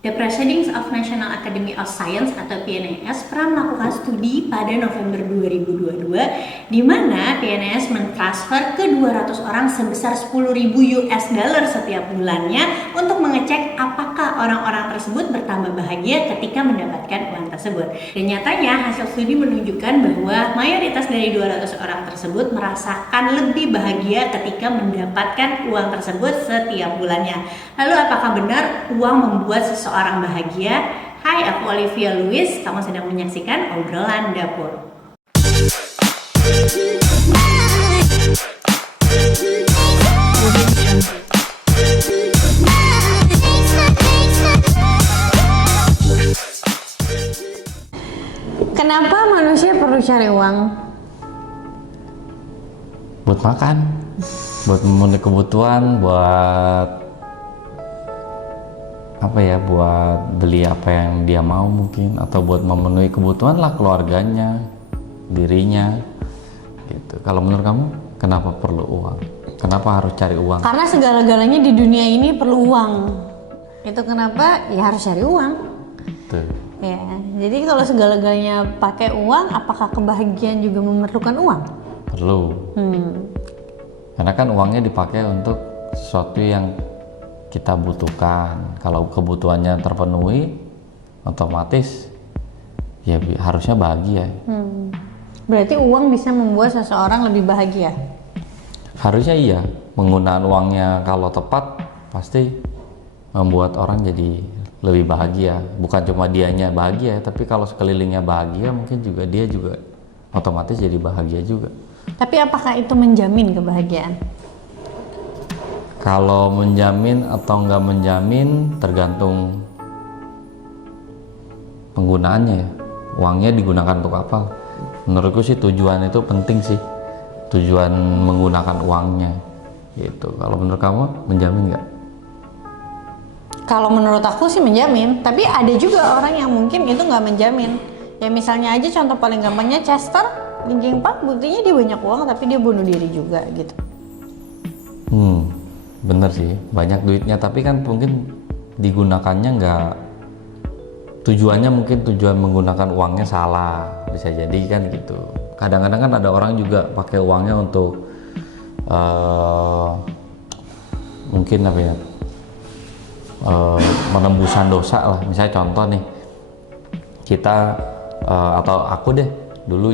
The Proceedings of National Academy of Science atau PNAS pernah melakukan studi pada November 2022 di mana PNAS mentransfer ke 200 orang sebesar 10.000 US dollar setiap bulannya untuk mengecek apakah orang-orang tersebut bertambah bahagia ketika mendapatkan uang tersebut. Dan nyatanya hasil studi menunjukkan bahwa mayoritas dari 200 orang tersebut merasakan lebih bahagia ketika mendapatkan uang tersebut setiap bulannya. Lalu apakah benar uang membuat seseorang bahagia? Hai, aku Olivia Louis. Kamu sedang menyaksikan obrolan dapur. Kenapa manusia perlu cari uang? Buat makan, buat memenuhi kebutuhan, buat buat beli apa yang dia mau mungkin, atau buat memenuhi kebutuhan lah keluarganya, dirinya gitu. Kalau menurut kamu kenapa perlu uang? Kenapa harus cari uang? Karena segala-galanya di dunia ini perlu uang. Itu kenapa ya harus cari uang. Tuh. Ya, jadi kalau segala-galanya pakai uang, apakah kebahagiaan juga memerlukan uang? Perlu. Karena kan uangnya dipakai untuk sesuatu yang kita butuhkan. Kalau kebutuhannya terpenuhi, otomatis ya harusnya bahagia. Berarti uang bisa membuat seseorang lebih bahagia? Harusnya iya. Penggunaan uangnya kalau tepat pasti membuat orang jadi lebih bahagia. Bukan cuma dianya bahagia, tapi kalau sekelilingnya bahagia, mungkin juga dia juga otomatis jadi bahagia juga. Tapi apakah itu menjamin kebahagiaan? Kalau menjamin atau nggak menjamin tergantung penggunaannya ya. Uangnya digunakan untuk apa? Menurutku sih tujuan itu penting sih. Tujuan menggunakan uangnya gitu. Kalau menurut kamu menjamin nggak? Kalau menurut aku sih menjamin, tapi ada juga orang yang mungkin itu nggak menjamin. Ya misalnya aja contoh paling gampangnya Chester, Linkin Park, buktinya dia banyak uang tapi dia bunuh diri juga gitu. Bener sih, banyak duitnya, tapi kan mungkin digunakannya nggak, tujuannya mungkin tujuan menggunakan uangnya salah, bisa jadi kan gitu. Kadang-kadang kan ada orang juga pakai uangnya untuk mungkin menembusan dosa lah. Misalnya contoh nih, kita atau aku deh,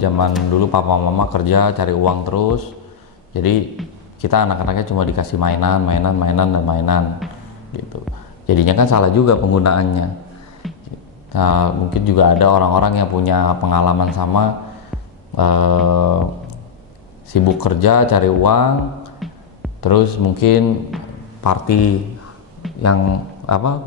zaman dulu papa mama kerja cari uang terus, jadi kita anak-anaknya cuma dikasih mainan gitu. Jadinya kan salah juga penggunaannya. Nah, mungkin juga ada orang-orang yang punya pengalaman sama sibuk kerja cari uang, terus mungkin party yang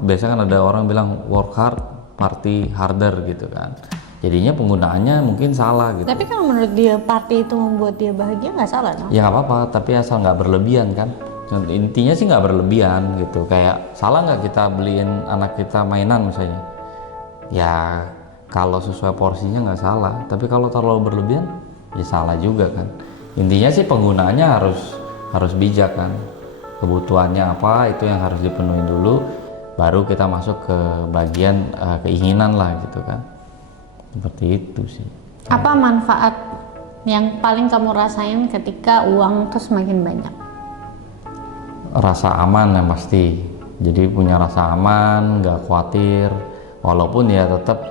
biasanya kan ada orang bilang work hard, party harder gitu kan. Jadinya penggunaannya mungkin salah gitu. Tapi kalau menurut dia party itu membuat dia bahagia, nggak salah dong? Ya nggak apa-apa, tapi asal nggak berlebihan kan. Intinya sih nggak berlebihan gitu. Kayak salah nggak kita beliin anak kita mainan misalnya? Ya kalau sesuai porsinya nggak salah. Tapi kalau terlalu berlebihan, ya salah juga kan. Intinya sih penggunaannya harus bijak kan. Kebutuhannya apa itu yang harus dipenuhi dulu, baru kita masuk ke bagian keinginan lah gitu kan. Seperti itu sih. Apa manfaat yang paling kamu rasain ketika uang tuh semakin banyak? Rasa aman yang pasti. Jadi punya rasa aman, nggak khawatir. Walaupun ya tetap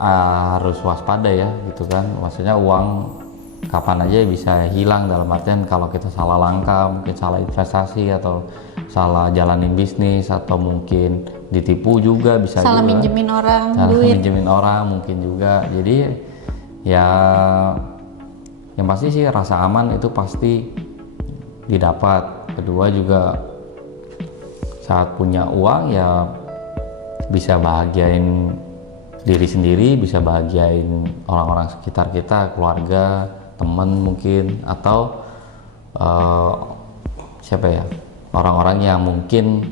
harus waspada ya gitu kan. Maksudnya uang kapan aja bisa hilang, dalam artian kalau kita salah langkah, mungkin salah investasi atau salah jalanin bisnis, atau mungkin ditipu juga bisa salah juga. Minjemin orang Salah duit. minjemin orang mungkin juga. Jadi ya yang pasti sih rasa aman itu pasti didapat. Kedua juga saat punya uang ya bisa bahagiain diri sendiri, bisa bahagiain orang-orang sekitar kita, keluarga, teman mungkin, atau orang-orang yang mungkin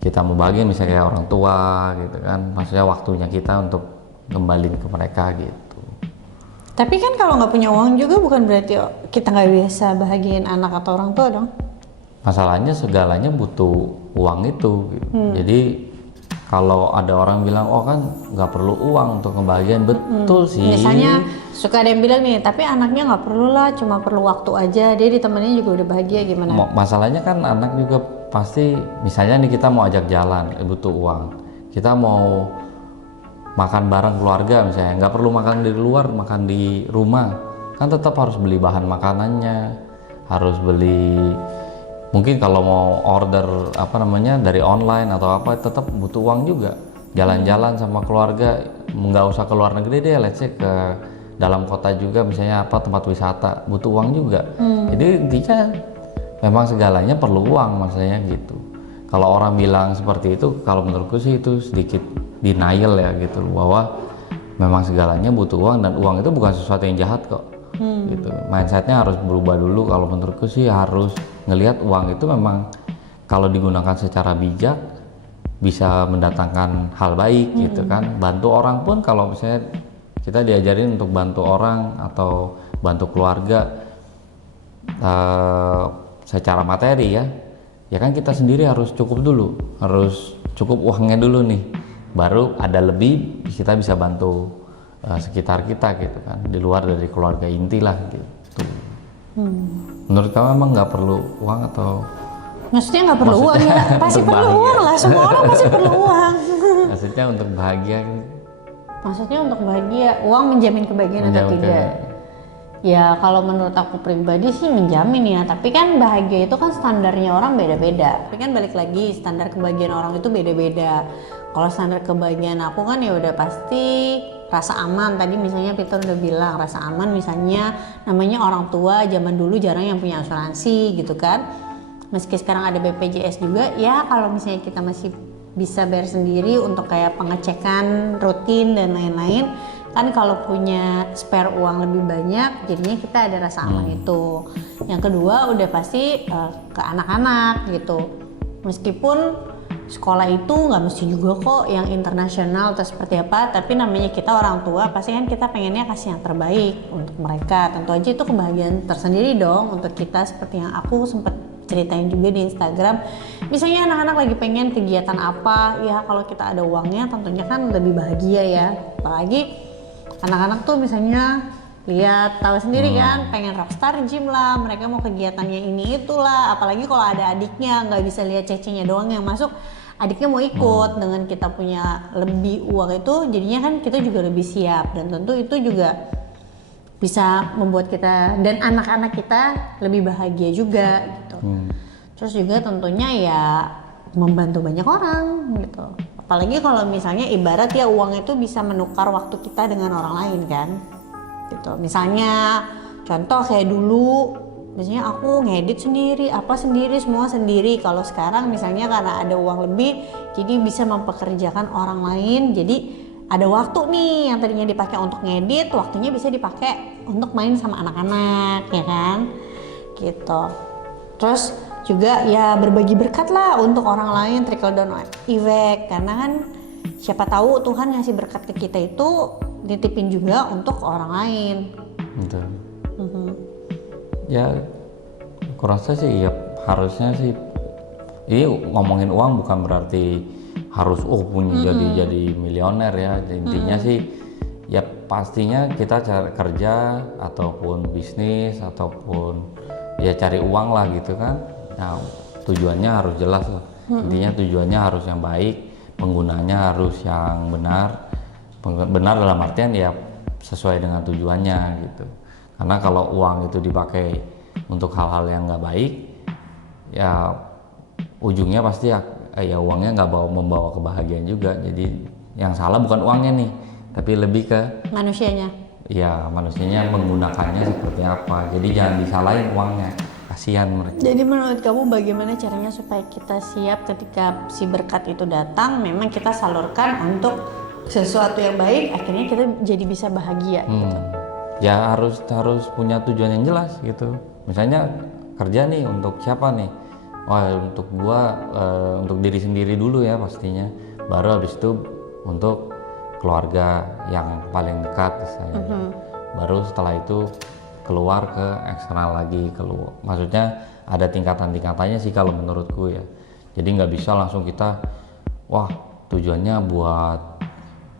kita mau bahagiain, misalnya kayak orang tua gitu kan. Maksudnya waktunya kita untuk kembaliin ke mereka gitu. Tapi kan kalau nggak punya uang juga bukan berarti kita nggak biasa bahagiain anak atau orang tua dong. Masalahnya segalanya butuh uang itu gitu. Jadi Kalau ada orang bilang, oh kan nggak perlu uang untuk kebahagiaan, betul sih. Misalnya suka ada yang bilang nih, tapi anaknya nggak perlu lah, cuma perlu waktu aja, dia ditemenin juga udah bahagia, gimana? Masalahnya kan anak juga pasti, misalnya nih kita mau ajak jalan, butuh uang. Kita mau makan bareng keluarga misalnya, nggak perlu makan di luar, makan di rumah. Kan tetap harus beli bahan makanannya, harus beli, mungkin kalau mau order dari online atau apa, tetap butuh uang juga. Jalan-jalan sama keluarga, nggak usah ke luar negeri deh, let's say ke dalam kota juga, misalnya tempat wisata, butuh uang juga. Jadi intinya memang segalanya perlu uang, maksudnya gitu. Kalau orang bilang seperti itu, kalau menurutku sih itu sedikit denial ya gitu, bahwa memang segalanya butuh uang, dan uang itu bukan sesuatu yang jahat kok. Gitu. Mindsetnya harus berubah dulu. Kalau menurutku sih harus ngelihat uang itu memang kalau digunakan secara bijak bisa mendatangkan hal baik gitu kan. Bantu orang pun, kalau misalnya kita diajarin untuk bantu orang atau bantu keluarga secara materi ya kan kita sendiri harus cukup dulu, harus cukup uangnya dulu nih, baru ada lebih kita bisa bantu sekitar kita gitu kan, di luar dari keluarga inti lah gitu. Menurut kamu emang nggak perlu uang atau? Maksudnya nggak perlu uang ya? Pasti perlu bahagia. uang lah, semua orang pasti perlu uang. Maksudnya untuk bahagia? Maksudnya untuk bahagia, uang menjamin kebahagiaan atau tidak? Ya kalau menurut aku pribadi sih menjamin ya, tapi kan bahagia itu kan standarnya orang beda-beda. Tapi kan balik lagi, standar kebahagiaan orang itu beda-beda. Kalau standar kebahagiaan aku kan ya udah pasti rasa aman. Tadi misalnya Peter udah bilang rasa aman, misalnya namanya orang tua zaman dulu jarang yang punya asuransi gitu kan. Meski sekarang ada BPJS juga, ya kalau misalnya kita masih bisa bayar sendiri untuk kayak pengecekan rutin dan lain-lain, kan kalau punya spare uang lebih banyak, jadinya kita ada rasa aman itu. Yang kedua udah pasti ke anak-anak gitu. Meskipun sekolah itu nggak mesti juga kok yang internasional atau seperti apa, tapi namanya kita orang tua pasti kan kita pengennya kasih yang terbaik untuk mereka. Tentu aja itu kebahagiaan tersendiri dong untuk kita, seperti yang aku sempat ceritain juga di Instagram. Misalnya anak-anak lagi pengen kegiatan apa, ya kalau kita ada uangnya tentunya kan lebih bahagia ya. Apalagi anak-anak tuh misalnya lihat tahu sendiri kan, pengen rockstar gym lah, mereka mau kegiatannya ini itulah. Apalagi kalau ada adiknya, nggak bisa lihat cecinya doang yang masuk, adiknya mau ikut. Dengan kita punya lebih uang itu, jadinya kan kita juga lebih siap, dan tentu itu juga bisa membuat kita dan anak-anak kita lebih bahagia juga gitu. Terus juga tentunya ya membantu banyak orang gitu. Apalagi kalau misalnya ibarat ya uang itu bisa menukar waktu kita dengan orang lain kan gitu. Misalnya contoh kayak dulu, misalnya aku ngedit sendiri, apa sendiri, semua sendiri. Kalau sekarang misalnya karena ada uang lebih, jadi bisa mempekerjakan orang lain, jadi ada waktu nih yang tadinya dipakai untuk ngedit, waktunya bisa dipakai untuk main sama anak-anak ya kan gitu. Terus juga ya berbagi berkat lah untuk orang lain, trickle down effect, karena kan siapa tahu Tuhan ngasih berkat ke kita itu nitipin juga untuk orang lain. Betul. Ya aku rasa sih ya harusnya sih, ini ngomongin uang bukan berarti harus punya jadi milioner ya. Intinya sih ya pastinya kita kerja ataupun bisnis ataupun ya cari uang lah gitu kan. Nah tujuannya harus jelas lah. Intinya tujuannya harus yang baik, penggunanya harus yang benar. Benar dalam artian ya sesuai dengan tujuannya gitu. Karena kalau uang itu dipakai untuk hal-hal yang nggak baik, ya ujungnya pasti ya uangnya nggak membawa kebahagiaan juga. Jadi yang salah bukan uangnya nih, tapi lebih ke manusianya. Ya manusianya menggunakannya seperti apa. Jadi jangan disalahin uangnya, kasihan mereka. Jadi menurut kamu bagaimana caranya supaya kita siap ketika si berkat itu datang, memang kita salurkan untuk sesuatu yang baik, akhirnya kita jadi bisa bahagia gitu. Ya harus punya tujuan yang jelas gitu. Misalnya kerja nih untuk siapa nih? Wah untuk untuk diri sendiri dulu ya pastinya. Baru habis itu untuk keluarga yang paling dekat misalnya. Baru setelah itu keluar ke eksternal lagi, maksudnya ada tingkatan-tingkatannya sih kalau menurutku ya. Jadi nggak bisa langsung kita tujuannya buat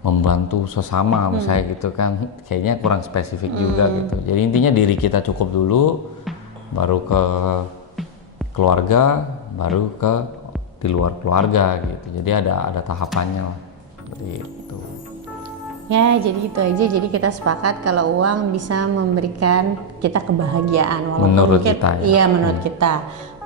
membantu sesama misalnya gitu kan, kayaknya kurang spesifik juga gitu. Jadi intinya diri kita cukup dulu, baru ke keluarga, baru ke di luar keluarga gitu. Jadi ada tahapannya lah gitu. Ya, jadi itu aja. Jadi kita sepakat kalau uang bisa memberikan kita kebahagiaan, walaupun Menurut mungkin, kita ya. iya menurut kita.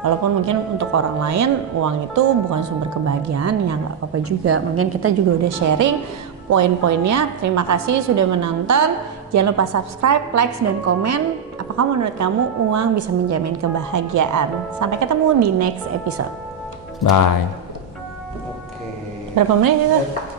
Walaupun mungkin untuk orang lain uang itu bukan sumber kebahagiaan, ya nggak apa-apa juga. Mungkin kita juga udah sharing poin-poinnya. Terima kasih sudah menonton. Jangan lupa subscribe, like, dan komen. Apakah menurut kamu uang bisa menjamin kebahagiaan? Sampai ketemu di next episode. Bye. Oke. Berapa menit kita?